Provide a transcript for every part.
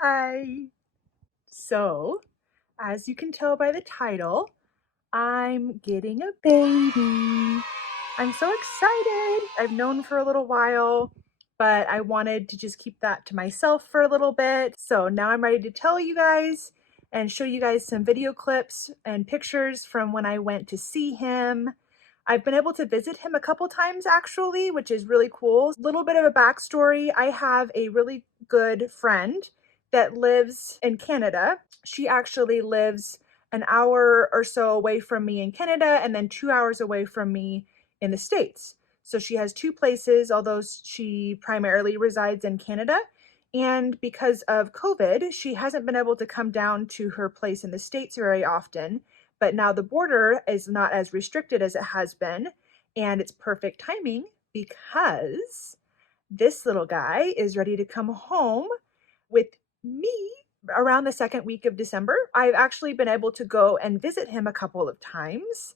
Hi. So, as you can tell by the title, I'm getting a baby. I'm so excited. I've known for a little while, but I wanted to just keep that to myself for a little bit. So now I'm ready to tell you guys and show you guys some video clips and pictures from when I went to see him. I've been able to visit him a couple times actually, which is really cool. Little bit of a backstory. I have a really good friend that lives in Canada. She actually lives an hour or so away from me in Canada and then 2 hours away from me in the States. So she has two places, although she primarily resides in Canada. And because of COVID, she hasn't been able to come down to her place in the States very often. But now the border is not as restricted as it has been. And it's perfect timing because this little guy is ready to come home with me around the second week of December. I've actually been able to go and visit him a couple of times.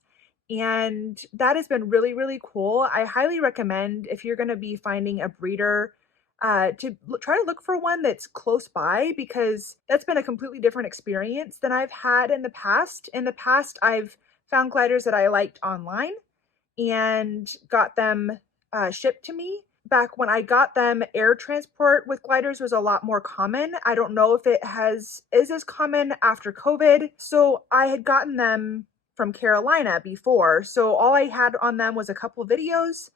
And that has been really, really cool. I highly recommend if you're going to be finding a breeder to try to look for one that's close by because that's been a completely different experience than I've had in the past. In the past, I've found gliders that I liked online and got them shipped to me. Back when I got them, air transport with gliders was a lot more common. I don't know if it is as common after COVID. So I had gotten them from Carolina before. So all I had on them was a couple videos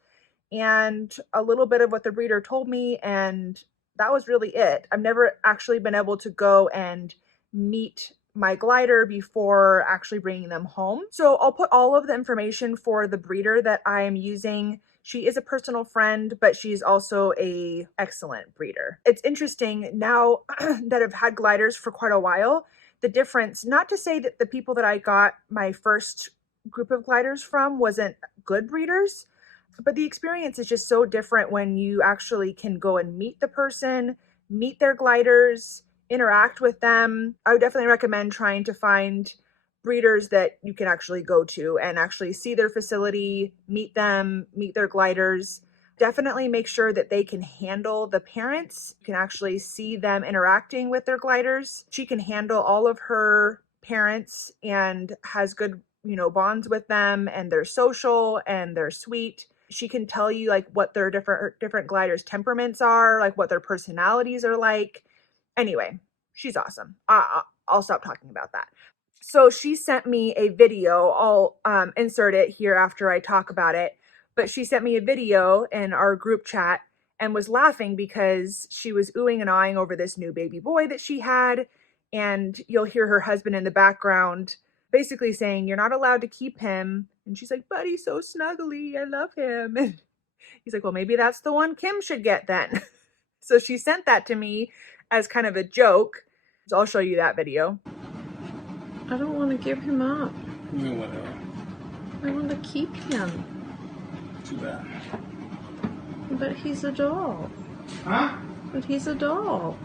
and a little bit of what the breeder told me, and that was really it. I've never actually been able to go and meet my glider before actually bringing them home. So I'll put all of the information for the breeder that I am using. She is a personal friend, but she's also a excellent breeder. It's interesting now that I've had gliders for quite a while, the difference, not to say that the people that I got my first group of gliders from wasn't good breeders, but the experience is just so different when you actually can go and meet the person, meet their gliders, interact with them. I would definitely recommend trying to find breeders that you can actually go to and actually see their facility, meet them, meet their gliders. Definitely make sure that they can handle the parents. You can actually see them interacting with their gliders. She can handle all of her parents and has good, bonds with them, and they're social and they're sweet. She can tell you like what their different gliders temperaments are, like what their personalities are like. Anyway, she's awesome. I'll stop talking about that. So she sent me a video. I'll insert it here after I talk about it. But she sent me a video in our group chat and was laughing because she was oohing and eyeing over this new baby boy that she had. And you'll hear her husband in the background basically saying, "You're not allowed to keep him." And she's like, "But he's so snuggly. I love him." And he's like, "Well, maybe that's the one Kim should get then." So she sent that to me as kind of a joke. So I'll show you that video. I don't want to give him up. Yeah, whatever. I want to keep him. Too bad. But he's a doll. Huh? But he's a doll.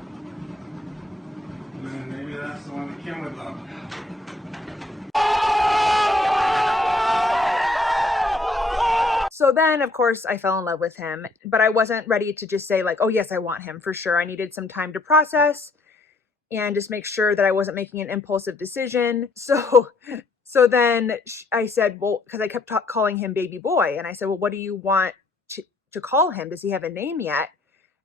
Then maybe that's the one that Kim would love. So then, of course, I fell in love with him, but I wasn't ready to just say like, "Oh yes, I want him for sure." I needed some time to process and just make sure that I wasn't making an impulsive decision. So then I said, well, because I kept calling him baby boy, and I said, "Well, what do you want to call him? Does he have a name yet?"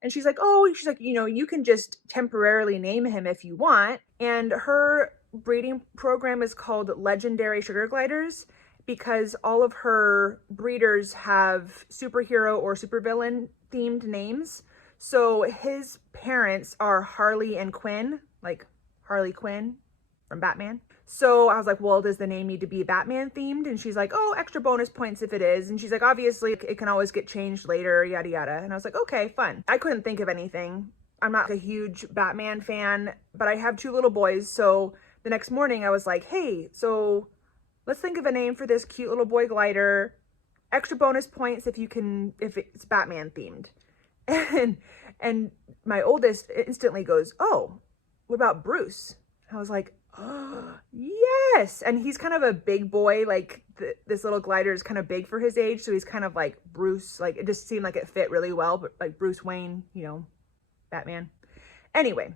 And she's like, "You can just temporarily name him if you want." And her breeding program is called Legendary Sugar Gliders because all of her breeders have superhero or supervillain themed names. So his parents are Harley and Quinn, like Harley Quinn from Batman. So I was like, "Well, does the name need to be Batman themed?" And she's like, "Oh, extra bonus points if it is." And she's like, "Obviously it can always get changed later, yada yada." And I was like, "Okay, fun." I couldn't think of anything. I'm not a huge Batman fan, but I have two little boys. So the next morning I was like, "Hey, so let's think of a name for this cute little boy glider. Extra bonus points if it's Batman themed." And my oldest instantly goes, "Oh, what about Bruce?" I was like, "Oh, yes." And he's kind of a big boy. Like this little glider is kind of big for his age. So he's kind of like Bruce. Like it just seemed like it fit really well, but like Bruce Wayne, Batman. Anyway,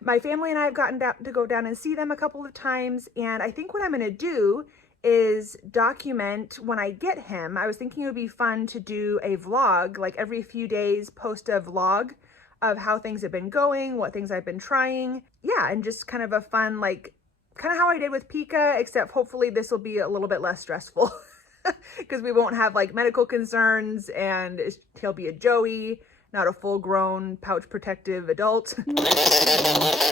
My family and I have gotten to go down and see them a couple of times, and I think what I'm gonna do is document when I get him. I was thinking it would be fun to do a vlog, like every few days post a vlog of how things have been going, what things I've been trying. Yeah, and just kind of a fun, like, kind of how I did with Pika, except hopefully this will be a little bit less stressful because we won't have like medical concerns and he'll be a Joey, not a full-grown pouch protective adult.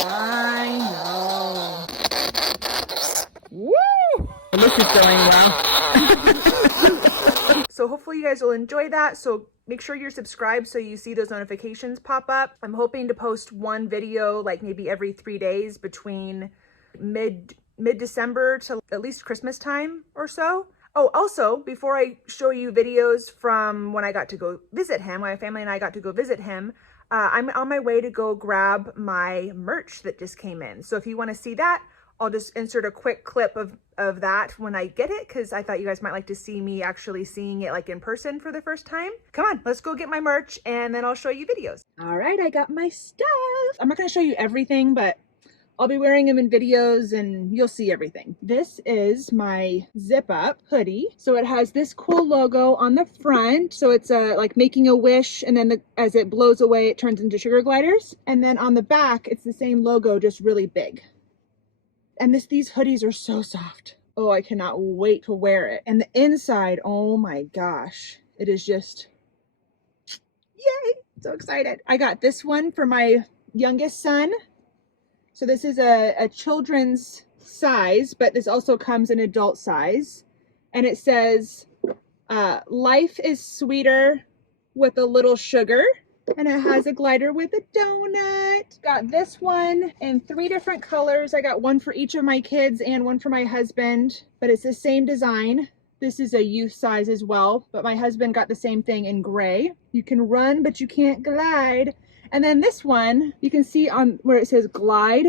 I know. Woo! This is going well. So hopefully you guys will enjoy that. So make sure you're subscribed so you see those notifications pop up. I'm hoping to post one video like maybe every 3 days between mid-December to at least Christmas time or so. Oh, also, before I show you videos from when I got to go visit him, my family and I got to go visit him, I'm on my way to go grab my merch that just came in. So if you want to see that, I'll just insert a quick clip of that when I get it, because I thought you guys might like to see me actually seeing it like in person for the first time. Come on, let's go get my merch and then I'll show you videos. All right, I got my stuff. I'm not going to show you everything, but I'll be wearing them in videos and you'll see everything. This is my zip up hoodie. So it has this cool logo on the front. So it's like making a wish, and then as it blows away, it turns into sugar gliders. And then on the back, it's the same logo, just really big. And these hoodies are so soft. Oh, I cannot wait to wear it. And the inside, oh my gosh, it is just, yay, so excited. I got this one for my youngest son. So this is a children's size, but this also comes in adult size. And it says, life is sweeter with a little sugar. And it has a glider with a donut. Got this one in 3 different colors. I got one for each of my kids and one for my husband, but it's the same design. This is a youth size as well, but my husband got the same thing in gray. You can run, but you can't glide. And then this one, you can see on where it says glide,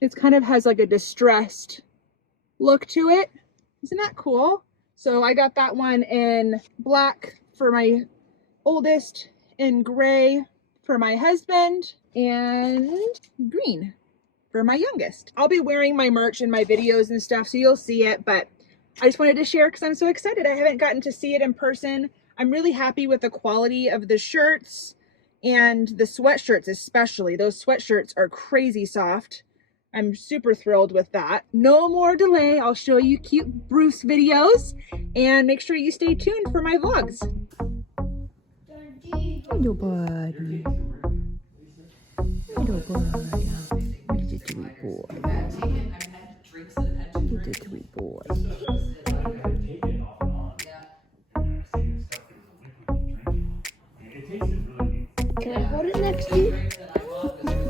it kind of has like a distressed look to it. Isn't that cool? So I got that one in black for my oldest, in gray for my husband, and green for my youngest. I'll be wearing my merch in my videos and stuff, so you'll see it, but I just wanted to share because I'm so excited. I haven't gotten to see it in person. I'm really happy with the quality of the shirts and the sweatshirts especially. Those sweatshirts are crazy soft. I'm super thrilled with that. No more delay. I'll show you cute Bruce videos, and make sure you stay tuned for my vlogs. Hello, buddy. Hello, buddy. He's a sweet boy. He's a sweet boy. Can I hold it next to you?